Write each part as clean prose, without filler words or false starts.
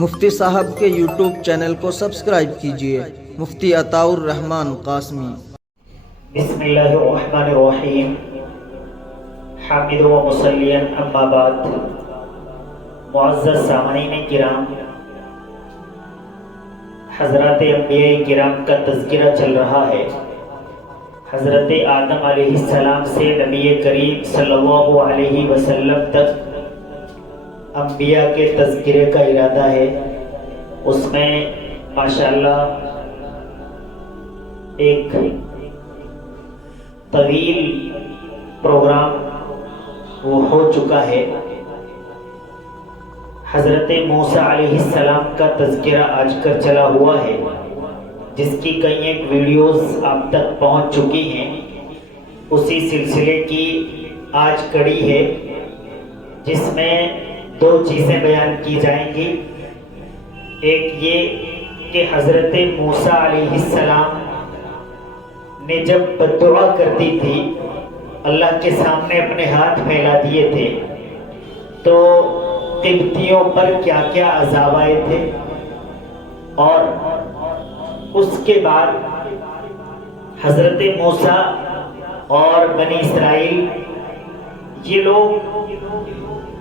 مفتی صاحب کے YouTube channel کو سبسکرائب کیجئے، مفتی عطاء الرحمن قاسمی۔ بسم اللہ الرحمن الرحیم۔ حامد و مصلین اما بعد، معزز سامعین کرام، حضرات انبیاء کرام کا تذکرہ چل رہا ہے۔ حضرت آدم علیہ السلام سے نبی کریم صلی اللہ علیہ وسلم تک انبیاء کے تذکرے کا ارادہ ہے۔ اس میں ماشاءاللہ ایک طویل پروگرام وہ ہو چکا ہے۔ حضرت موسیٰ علیہ السلام کا تذکرہ آج کل چلا ہوا ہے، جس کی کئی ایک ویڈیوز آپ تک پہنچ چکی ہیں۔ اسی سلسلے کی آج کڑی ہے، جس میں دو چیزیں بیان کی جائیں گی۔ ایک یہ کہ حضرت موسیٰ علیہ السلام نے جب بددعا کرتی تھی، اللہ کے سامنے اپنے ہاتھ پھیلا دیے تھے، تو قبطیوں پر کیا کیا عذاب آئے تھے، اور اس کے بعد حضرت موسیٰ اور بنی اسرائیل یہ لوگ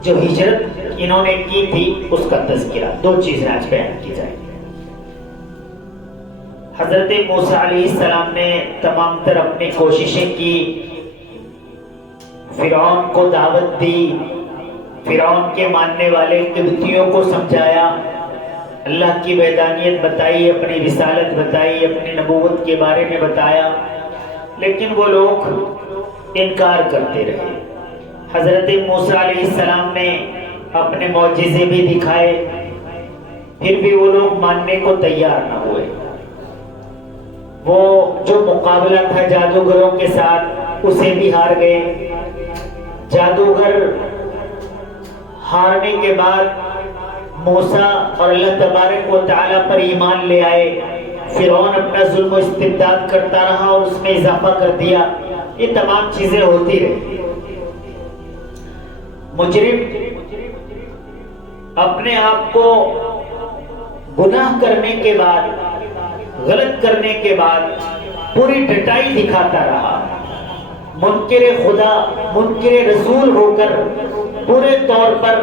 جو ہجرت انہوں نے کی تھی اس کا تذکرہ، دو چیزیں آج بیان کی جائیں گی۔ حضرت موسیٰ علیہ السلام نے تمام تر اپنی کوششیں کی، فرعون کو دعوت دی، فرعون کے ماننے والے قبطیوں کو سمجھایا، اللہ کی وحدانیت بتائی، اپنی رسالت بتائی، اپنی نبوت کے بارے میں بتایا، لیکن وہ لوگ انکار کرتے رہے۔ حضرت موسیٰ علیہ السلام نے اپنے معجزے بھی دکھائے، پھر بھی وہ لوگ ماننے کو تیار نہ ہوئے۔ وہ جو مقابلہ تھا جادوگروں کے ساتھ، اسے بھی ہار گئے۔ جادوگر ہارنے کے بعد موسیٰ اور اللہ تبارک و تعالیٰ پر ایمان لے آئے۔ فرعون اپنا ظلم و استبداد کرتا رہا اور اس میں اضافہ کر دیا۔ یہ تمام چیزیں ہوتی رہی۔ مجرم اپنے آپ کو گناہ کرنے کے بعد، غلط کرنے کے بعد پوری ڈٹائی دکھاتا رہا، منکر خدا منکر رسول ہو کر پورے طور پر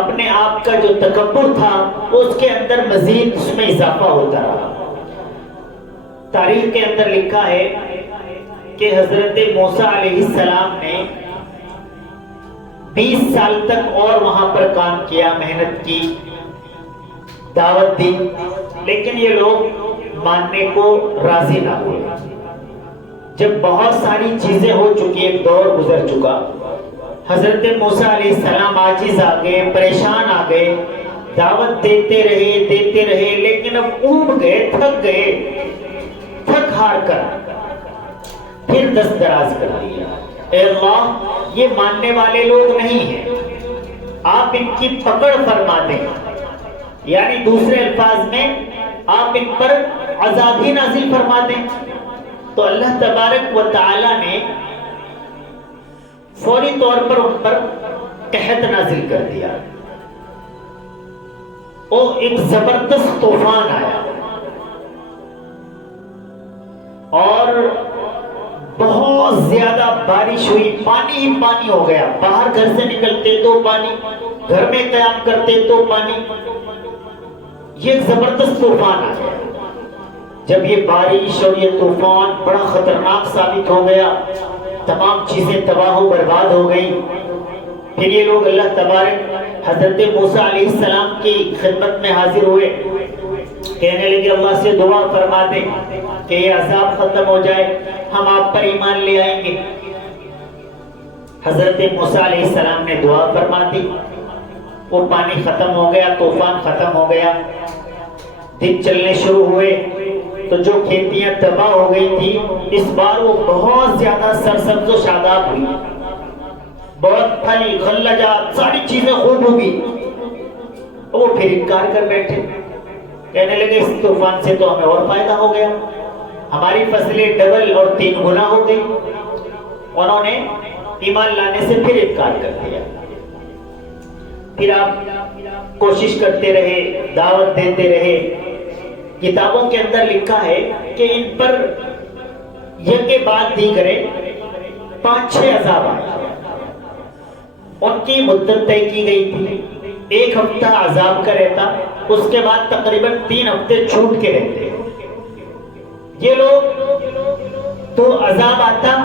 اپنے آپ کا جو تکبر تھا اس کے اندر مزید اس میں اضافہ ہوتا رہا۔ تاریخ کے اندر لکھا ہے کہ حضرت موسیٰ علیہ السلام نے 20 سال تک اور وہاں پر کام کیا، محنت کی، دعوت دی، لیکن یہ لوگ ماننے کو راضی نہ ہوئے۔ جب بہت ساری چیزیں ہو چکی، ایک دور گزر چکا، حضرت موسیٰ علیہ السلام عاجز آ گئے، پریشان آ گئے، دعوت دیتے رہے، لیکن اب اوب گئے، تھک ہار کر پھر دست دراز کر دیا، اے اللہ یہ ماننے والے لوگ نہیں ہیں، آپ ان کی پکڑ فرما دیں، یعنی دوسرے الفاظ میں آپ ان پر عذاب ہی نازل فرما دیں۔ تو اللہ تبارک و تعالی نے فوری طور پر ان پر قحط نازل کر دیا، اور ایک زبردست طوفان آیا اور بہت زیادہ بارش ہوئی، پانی ہی پانی ہو گیا، باہر گھر سے نکلتے تو پانی، گھر میں قیام کرتے تو پانی۔ یہ ایک زبردست طوفان آ گیا۔ جب یہ بارش اور یہ طوفان بڑا خطرناک ثابت ہو گیا، تمام چیزیں تباہ و برباد ہو گئی، پھر یہ لوگ اللہ تبارک حضرت موسیٰ علیہ السلام کی خدمت میں حاضر ہوئے، کہنے لگے اللہ سے دعا فرما دیں کہ یہ عذاب ختم ہو جائے، ہم آپ پر ایمان لے آئیں گے۔ حضرت موسیٰ علیہ السلام نے دعا فرما دی، وہ پانی ختم ہو گیا، طوفان ختم ہو گیا، دن چلنے شروع ہوئے، تو جو کھیتیاں تباہ ہو گئی تھی اس بار وہ بہت زیادہ سرسبز و شاداب ہوئی، بہت پھل غلجات ساری چیزیں خوب ہوگی۔ وہ پھر انکار کر بیٹھے، کہنے لگے اس طوفان سے تو ہمیں اور فائدہ ہو گیا، ہماری فصلیں ڈبل اور 3 گنا ہو گئی۔ انہوں نے ایمان لانے سے پھر انکار کر دیا۔ پھر آپ کوشش کرتے رہے، دعوت دیتے رہے. کتابوں کے اندر لکھا ہے کہ ان پر یہ کے بعد دیگرے 5-6 عذاب آئے. ان کی مدت طے کی گئی تھی، 1 ہفتہ عذاب کا رہتا، اس کے بعد تقریباً 3 ہفتے چھوٹ کے رہتے. یہ لوگ تو عذاب آتا،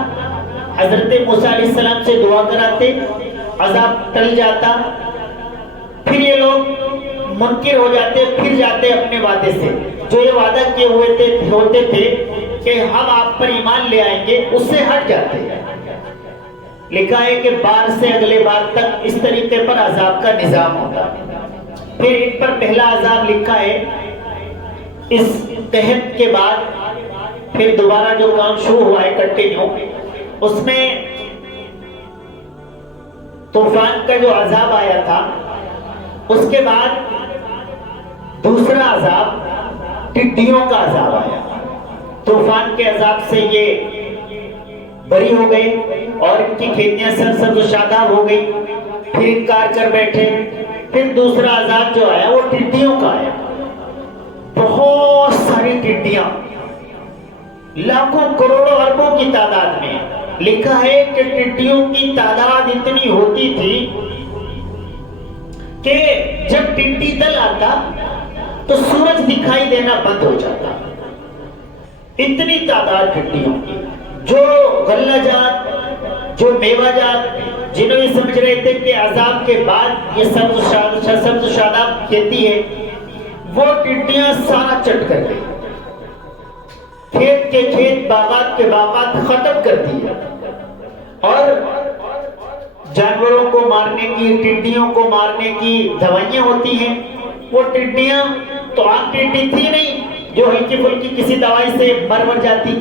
حضرت موسیٰ علیہ السلام سے دعا کراتے، عذاب ٹل جاتا، پھر یہ لوگ منکر ہو جاتے، پھر جاتے اپنے وعدے سے جو یہ وعدہ کیے ہوتے تھے کہ ہم آپ پر ایمان لے آئیں گے، اس سے ہٹ جاتے. لکھا ہے کہ بار سے اگلے بار تک اس طریقے پر عذاب کا نظام ہوتا. پھر ان پر پہلا عذاب لکھا ہے، اس قحط کے بعد پھر دوبارہ جو کام شروع ہوا ہے کنٹینیو، اس میں طوفان کا جو عذاب آیا تھا، اس کے بعد دوسرا عذاب ٹڈیوں کا عذاب آیا. طوفان کے عذاب سے یہ بری ہو گئے اور ان کی کھیتیاں سرسبز و شاداب ہو گئی، پھر انکار کر بیٹھے. پھر دوسرا عذاب جو آیا وہ ٹڈیوں کا آیا. بہت ساری ٹڈیاں، لاکھوں کروڑوں اربوں کی تعداد میں. لکھا ہے کہ ٹڈیوں کی تعداد اتنی ہوتی تھی کہ جب ٹڈی دل آتا تو سورج دکھائی دینا بند ہو جاتا. اتنی تعداد ٹڈیوں کی، جو غلہ جات، جو میوہ جات، جنہوں یہ سمجھ رہے تھے کہ عذاب کے بعد یہ سبز شاداب کھیتی ہے، وہ ٹڈیاں سارا چٹ کر گئی. کھیت کے کھیت، باغات کے باغات ختم کر دیے. اور جانوروں کو مارنے کی، ٹڈیوں کو مارنے کی دوائیاں ہوتی ہیں. وہ ٹڈیاں تو عام ٹڈی تھی نہیں جو ہلکی پھلکی کسی دوائی سے مر جاتی،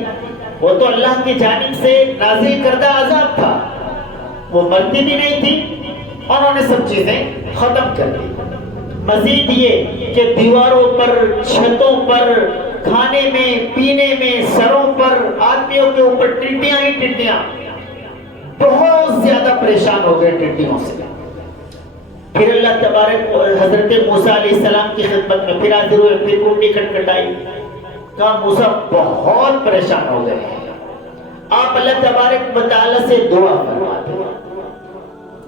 وہ تو اللہ کی جانب سے نازل کردہ عذاب تھا. وہ مرتی بھی نہیں تھی اور انہوں نے سب چیزیں ختم کر دی. مزید یہ کہ دیواروں پر، چھتوں پر، کھانے میں، پینے میں، سروں پر، آدمیوں کے اوپر ٹڈیاں ہی ٹڈیاں. بہت زیادہ پریشان ہو گئے ٹڈیوں سے. پھر اللہ تبارک حضرت موسیٰ علیہ السلام کی خدمت میں پھر حاضر ہوئے، پھر کنڈی کھٹکھٹائی. کہا موسیٰ بہت پریشان ہو گئے ہیں، آپ اللہ تبارک و تعالی سے دعا فرما دیں،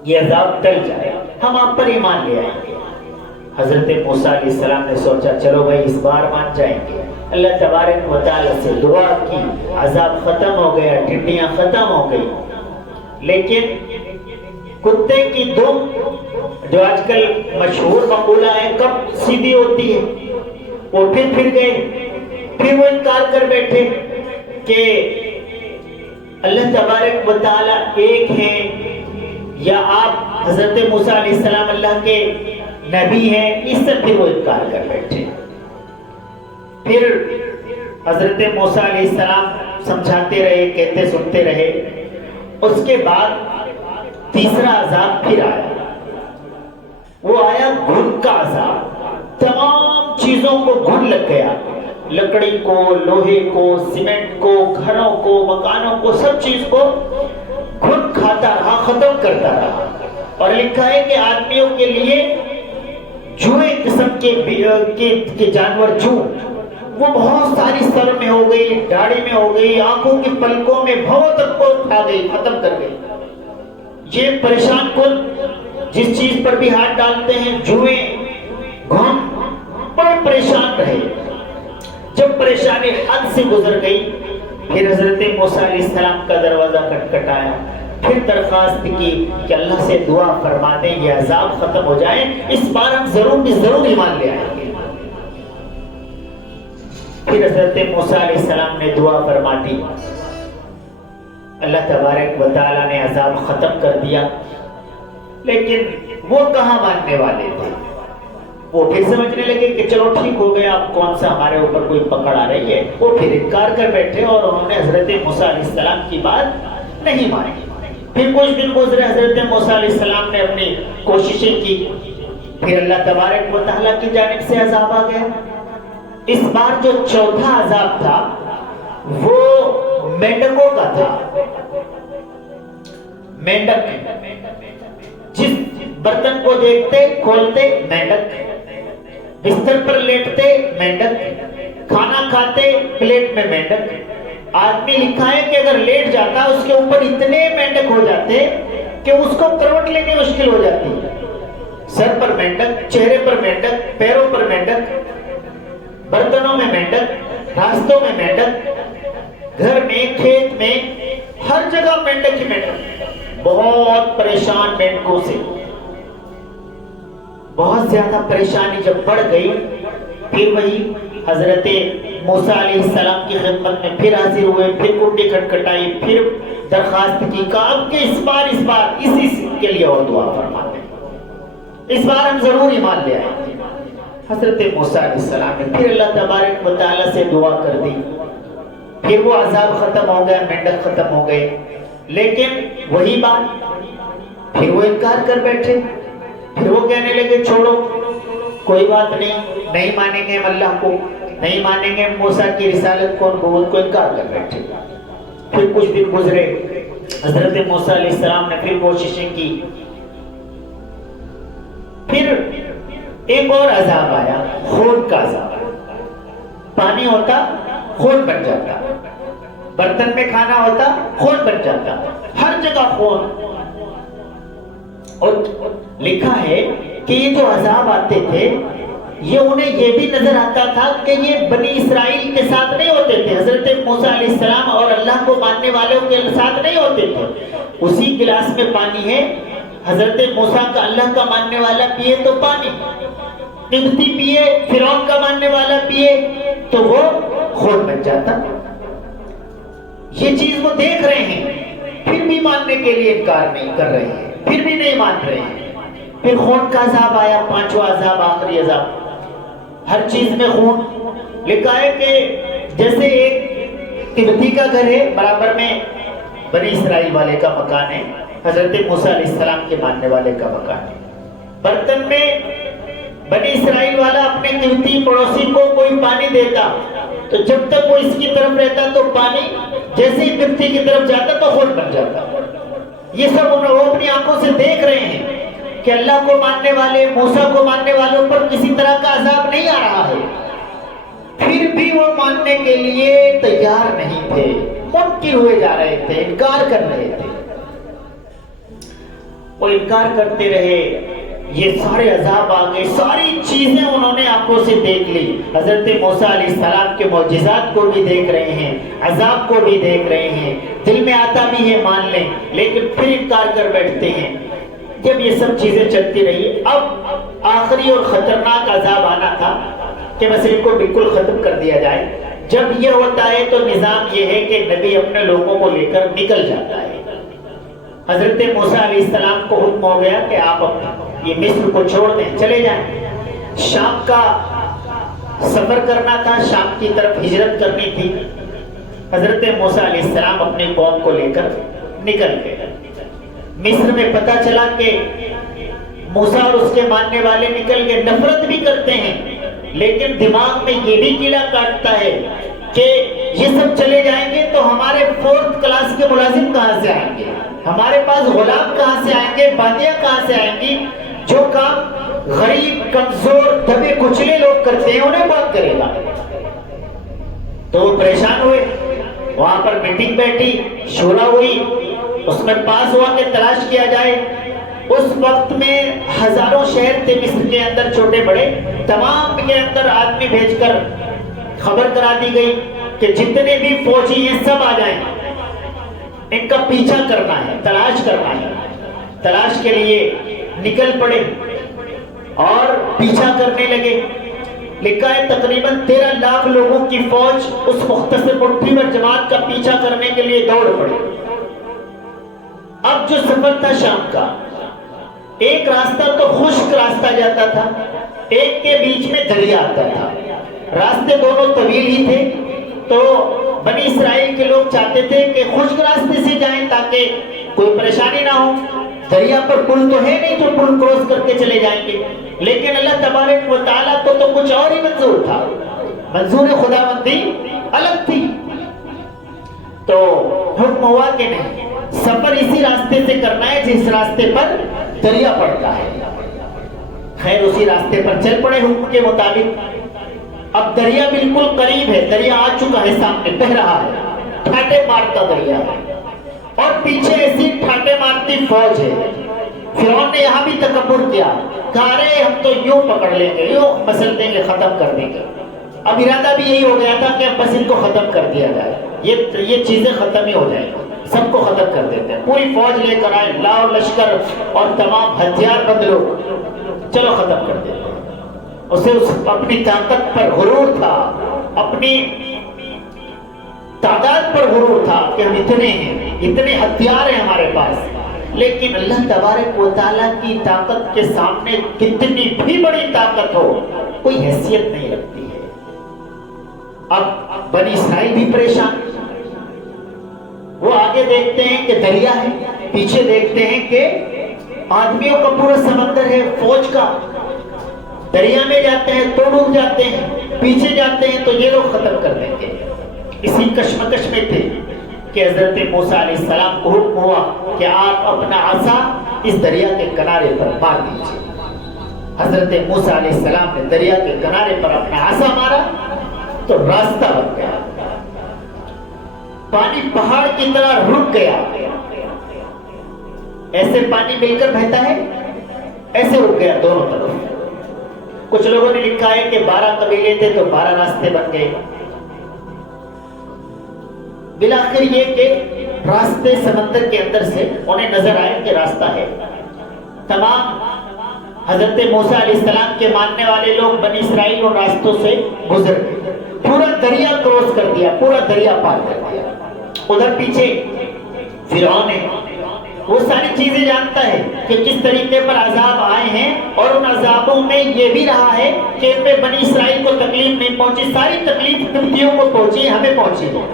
یہ عذاب ٹل جائے، ہم آپ پر ایمان لے آئیں گے. حضرت موسیٰ علیہ السلام نے سوچا چلو بھائی اس بار مان جائیں گے. اللہ تبارک و تعالی سے دعا کی، عذاب ختم ہو گیا، ٹڈیاں ختم ہو گئی. لیکن کتے کی دم، جو آج کل مشہور مقولہ ہے، کب سیدھی ہوتی ہے؟ وہ پھر گئے. پھر وہ انکار کر بیٹھے کہ اللہ تبارک و تعالی ایک ہیں، یا آپ حضرت موسیٰ علیہ السلام اللہ کے نبی ہیں. اس سے پھر وہ انکار کر بیٹھے. پھر حضرت موسیٰ علیہ السلام سمجھاتے رہے، کہتے سنتے رہے. اس کے بعد تیسرا عذاب پھر آیا. وہ آیا گھن کا عذاب. تمام چیزوں کو گھن لگ گیا، لکڑی کو، لوہے کو، سیمنٹ کو، گھروں کو، مکانوں کو، سب چیز کو گھن کھاتا رہا، ختم کرتا رہا. اور لکھا ہے کہ آدمیوں کے لیے جوئے قسم کے جانور، جو وہ بہت ساری سر میں ہو گئی، داڑھی میں ہو گئی، آنکھوں کی پلکوں میں بہت تک کو کھا گئی، ختم کر گئی. یہ پریشان کن، جس چیز پر بھی ہاتھ ڈالتے ہیں، جوئے، گھن، بڑے پریشان رہے. جب پریشانی حد سے گزر گئی، پھر حضرت موسیٰ علیہ السلام کا دروازہ کھٹکھٹایا. پھر درخواست کی کہ اللہ سے دعا فرما دیں یہ عذاب ختم ہو جائے، اس بار ہم ضرور ایمان لے آئیں گے. پھر حضرت موسیٰ علیہ السلام نے دعا فرما دی. اللہ تبارک و تعالی نے عذاب ختم کر دیا. لیکن وہ کہاں ماننے والے تھے؟ وہ پھر سمجھنے لگے کہ چلو ٹھیک ہو گیا، اب کون سا ہمارے اوپر کوئی پکڑ آ رہی ہے. وہ پھر انکار کر بیٹھے اور انہوں نے حضرت موسیٰ علیہ السلام کی بات نہیں مانی. پھر کچھ دن گزرے، حضرت موسیٰ علیہ السلام نے اپنی کوششیں کی. پھر اللہ تبارک و تعالیٰ کی جانب سے عذاب آ گیا. اس بار جو چوتھا عذاب تھا وہ مینڈکوں کا تھا. مینڈک، جس برتن کو دیکھتے کھولتے مینڈک، بستر پر لیٹتے مینڈک، کھانا کھاتے پلیٹ میں مینڈک۔ آدمی لکھا ہے کہ اگر لیٹ جاتا اس کے اوپر اتنے مینڈک ہو جاتے کہ اس کو کروٹ لینے مشکل ہو جاتی۔ سر پر مینڈک، چہرے پر مینڈک، پیروں پر مینڈک، برتنوں میں مینڈک، راستوں میں مینڈک، گھر میں، کھیت میں، ہر جگہ مینڈک ہی مینڈک۔ بہت پریشان مینڈکوں سے، بہت زیادہ پریشانی جب بڑھ گئی، پھر وہی حضرت موسیٰ علیہ السلام کی خدمت میں پھر حاضر ہوئے، پھر کنڈی کھٹکھٹائی، پھر درخواست کی، کہا اب کہ اس بار اسی کے لیے اور دعا فرماتے ہیں، اس بار ہم ضرور ایمان لے آئیں۔ حضرت موسیٰ علیہ السلام نے پھر اللہ تبارک و تعالیٰ سے دعا کر دی، پھر وہ عذاب ختم ہو گیا، مینڈک ختم ہو گئے، لیکن وہی بات پھر وہ انکار کر بیٹھے۔ پھر وہ کہنے لگے چھوڑو کوئی بات نہیں مانیں گے ہم اللہ کو، نہیں مانیں گے موسیٰ کی رسالت کو، نبوت کو، انکار کر بیٹھے۔ پھر کچھ دن گزرے، حضرت موسیٰ علیہ السلام نے پھر کوششیں کی، پھر ایک اور عذاب آیا، خون کا عذاب۔ پانی ہوتا خون بن جاتا، برتن میں کھانا ہوتا خون بن جاتا، ہر جگہ خون۔ اور لکھا ہے کہ یہ جو عذاب آتے تھے یہ انہیں یہ بھی نظر آتا تھا کہ یہ بنی اسرائیل کے ساتھ نہیں ہوتے تھے، حضرت موسیٰ علیہ السلام اور اللہ کو ماننے والوں کے ساتھ نہیں ہوتے تھے۔ اسی گلاس میں پانی ہے، حضرت موسیٰ کا اللہ کا ماننے والا پیے تو پانی، قبطی پیے، فرعون کا ماننے والا پیے تو وہ خون بن جاتا۔ یہ چیز وہ دیکھ رہے ہیں، پھر بھی ماننے کے لیے انکار نہیں کر رہے ہیں، پھر بھی نہیں مان رہے ہیں۔ پھر خون کا عذاب آیا، پانچواں عذاب، آخری عذاب۔ ہر چیز میں خون۔ لکھا ہے کہ جیسے ایک قبطی کا گھر ہے، برابر میں بنی اسرائیل والے کا مکان ہے، حضرت موسیٰ علیہ السلام کے ماننے والے کا مکان ہے۔ برتن میں بنی اسرائیل والا اپنے قبطی پڑوسی کو کوئی پانی دیتا تو جب تک وہ اس کی طرف رہتا تو پانی، جیسے ہی قبطی کی طرف جاتا تو خون بن جاتا۔ یہ سب وہ اپنی آنکھوں سے دیکھ رہے ہیں کہ اللہ کو ماننے والے، موسیٰ کو ماننے والوں پر کسی طرح کا عذاب نہیں آ رہا ہے، پھر بھی وہ ماننے کے لیے تیار نہیں تھے، منکر ہوئے جا رہے تھے، انکار کر رہے تھے۔ وہ انکار کرتے رہے، یہ سارے عذاب آ گئے، ساری چیزیں انہوں نے آنکھوں سے دیکھ لی۔ حضرت موسیٰ علیہ السلام کے معجزات کو بھی دیکھ رہے ہیں، عذاب کو بھی دیکھ رہے ہیں، دل میں آتا بھی ہے مان لیں، لیکن پھر انکار کر بیٹھتے ہیں۔ جب یہ سب چیزیں چلتی رہی، اب آخری اور خطرناک عذاب آنا تھا کہ مسئلے کو بالکل ختم کر دیا جائے۔ جب یہ ہوتا ہے تو نظام یہ ہے کہ نبی اپنے لوگوں کو لے کر نکل جاتا ہے۔ حضرت موسیٰ علیہ السلام کو حکم ہو گیا کہ آپ یہ مصر کو چھوڑ دیں، چلے جائیں۔ شام کا سفر کرنا تھا، شام کی طرف ہجرت کرنی تھی۔ حضرت موسیٰ علیہ السلام اپنی قوم کو لے کر نکل گئے۔ مصر میں پتہ چلا کہ موسیٰ اور اس کے ماننے والے نکل گئے، نفرت بھی کرتے ہیں، لیکن دماغ میں یہ بھی کیڑا کاٹتا ہے کہ یہ سب چلے جائیں گے تو ہمارے 4th کلاس کے ملازم کہاں سے آئیں گے، ہمارے پاس غلام کہاں سے آئیں گے، بادیاں کہاں سے آئیں گی، جو کام غریب، کمزور، دبے کچلے لوگ کرتے ہیں انہیں کون کرے گا۔ تو وہ پریشان ہوئے، وہاں پر میٹنگ بیٹھی، شورا ہوئی، اس میں پاس ہوا کہ تلاش کیا جائے۔ اس وقت میں ہزاروں شہر تھے مصر کے اندر، چھوٹے بڑے، تمام کے اندر آدمی بھیج کر خبر کرا دی گئی کہ جتنے بھی فوجی ہیں سب آ جائیں، ان کا پیچھا کرنا ہے، تلاش کرنا ہے۔ تلاش کے لیے نکل پڑے اور پیچھا کرنے لگے۔ لکھا ہے تقریباً 13 لاکھ لوگوں کی فوج اس مختصر مٹھی بھر جماعت کا پیچھا کرنے کے لیے دوڑ پڑی۔ اب جو سفر تھا شام کا، ایک راستہ تو خشک راستہ جاتا تھا، ایک کے بیچ میں دریا آتا تھا، راستے دونوں طویل ہی تھے۔ تو بنی اسرائیل کے لوگ چاہتے تھے کہ خشک راستے سے جائیں تاکہ کوئی پریشانی نہ ہو، دریا پر پل تو ہے نہیں جو پل کراس کر کے چلے جائیں گے، لیکن اللہ تبارک و تعالیٰ کو تو کچھ اور ہی منظور تھا، منظور خداوندی الگ تھی۔ تو حکم ہوا کہ نہیں، سفر اسی راستے سے کرنا ہے جس راستے پر دریا پڑتا ہے۔ خیر اسی راستے پر چل پڑے حکم کے مطابق۔ اب دریا بالکل قریب ہے، دریا آ چکا ہے، سامنے بہ رہا ہے، ٹھاٹے مارتا دریا ہے، اور پیچھے ایسی ٹھاٹے مارتی فوج ہے۔ فرعون نے یہاں بھی تکبر کیا، کہا رہے ہم تو یوں پکڑ لیں گے، یوں مسل دیں گے، ختم کر دیں گے۔ اب ارادہ بھی یہی ہو گیا تھا کہ اب بس ان کو ختم کر دیا جائے، یہ چیزیں ختم ہی ہو جائیں، سب کو ختم کر دیتے ہیں۔ پوری فوج لے کر آئے، لاؤ لشکر اور تمام ہتھیار بدلو، چلو ختم کر دیتے ہیں۔ اسے اپنی طاقت پر غرور تھا، اپنی تعداد پر غرور تھا کہ ہم اتنے ہیں، اتنے ہتھیار ہیں ہمارے پاس، لیکن اللہ تبارک و تعالیٰ کی طاقت کے سامنے کتنی بھی بڑی طاقت ہو کوئی حیثیت نہیں رکھتی ہے۔ اب بنی اسرائیل بھی پریشان، وہ آگے دیکھتے ہیں کہ دریا ہے، پیچھے دیکھتے ہیں کہ آدمیوں کا پورا سمندر ہے، فوج کا۔ دریا میں جاتے ہیں تو ڈوب جاتے ہیں، پیچھے جاتے ہیں تو یہ لوگ ختم کر دیں گے۔ اسی کشمکش میں تھے کہ حضرت موسیٰ علیہ السلام کو حکم ہوا کہ آپ اپنا عصا اس دریا کے کنارے پر مار دیجیے۔ حضرت موسیٰ علیہ السلام نے دریا کے کنارے پر اپنا عصا مارا تو راستہ بن گیا، پانی پہاڑ کی طرح رک گیا۔ ایسے پانی مل کر بہتا ہے، ایسے رک گیا دونوں طرف۔ کچھ لوگوں نے لکھا ہے کہ 12 قبیلے تھے تو 12 راستے بن گئے۔ بلاخر یہ کہ راستے سمندر کے اندر سے انہیں نظر آئے کہ راستہ ہے۔ تمام حضرت موسیٰ علیہ السلام کے ماننے والے لوگ بنی اسرائیل اور راستوں سے گزر گئے، پورا دریا کراس کر دیا، پورا دریا پار کر دیا۔ ادھر پیچھے فرعون ہے، وہ ساری چیزیں جانتا ہے کہ کس طریقے پر عذاب آئے ہیں، اور ان عذابوں میں یہ بھی رہا ہے کہ ان میں بنی اسرائیل کو تکلیف نہیں پہنچی، ساری تکلیف تمتیوں کو پہنچی، ہمیں پہنچی ہے،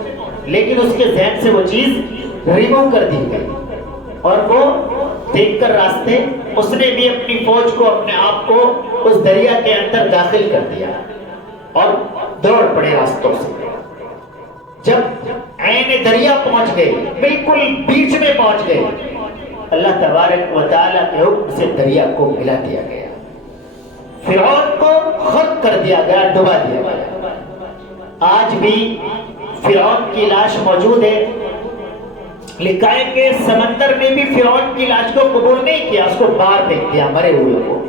لیکن اس کے ذہن سے وہ چیز ریموو کر دی گئی، اور وہ دیکھ کر راستے، اس نے بھی اپنی فوج کو، اپنے آپ کو اس دریا کے اندر داخل کر دیا اور دوڑ پڑے راستوں سے۔ جب عین دریا پہنچ گئے، بالکل بیچ میں پہنچ گئے، اللہ تبارک و تعالیٰ کے حکم سے دریا کو ملا دیا گیا، فرعون کو غرق کر دیا گیا، ڈبا دیا گیا۔ آج بھی فرعون کی لاش موجود ہے، لکھا ہے کہ سمندر میں بھی فرعون کی لاش کو قبول نہیں کیا، اس کو باہر پھینک دیا مرے ہوئے کو۔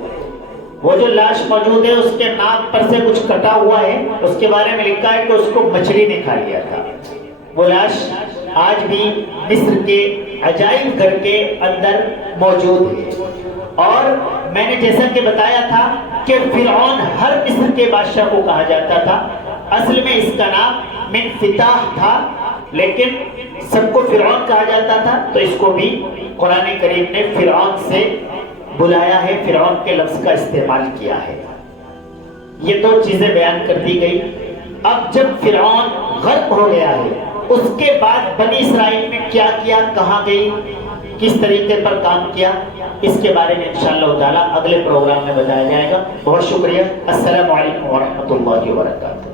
وہ جو لاش موجود ہے اس کے ناک پر سے کچھ کٹا ہوا ہے، اس کے بارے میں لکھا ہے کہ اس کو مچھلی نے کھا لیا تھا۔ وہ لاش آج بھی مصر کے عجائب گھر کے اندر موجود ہے۔ اور میں نے جیسا کہ بتایا تھا کہ فرعون ہر مصر کے بادشاہ کو کہا جاتا تھا، اصل میں اس کا نام من فتاح تھا، لیکن سب کو فرعون کہا جاتا تھا، تو اس کو بھی قرآن کریم نے فرعون سے بلایا ہے، فرعون کے لفظ کا استعمال کیا ہے۔ یہ دو چیزیں بیان کر دی گئی۔ اب جب فرعون غرق ہو گیا ہے، اس کے بعد بنی اسرائیل نے کیا کیا، کہاں گئی، کس طریقے پر کام کیا، اس کے بارے میں انشاءاللہ تعالی اگلے پروگرام میں بتایا جائے گا۔ بہت شکریہ۔ السلام علیکم ورحمۃ اللہ وبرکاتہ۔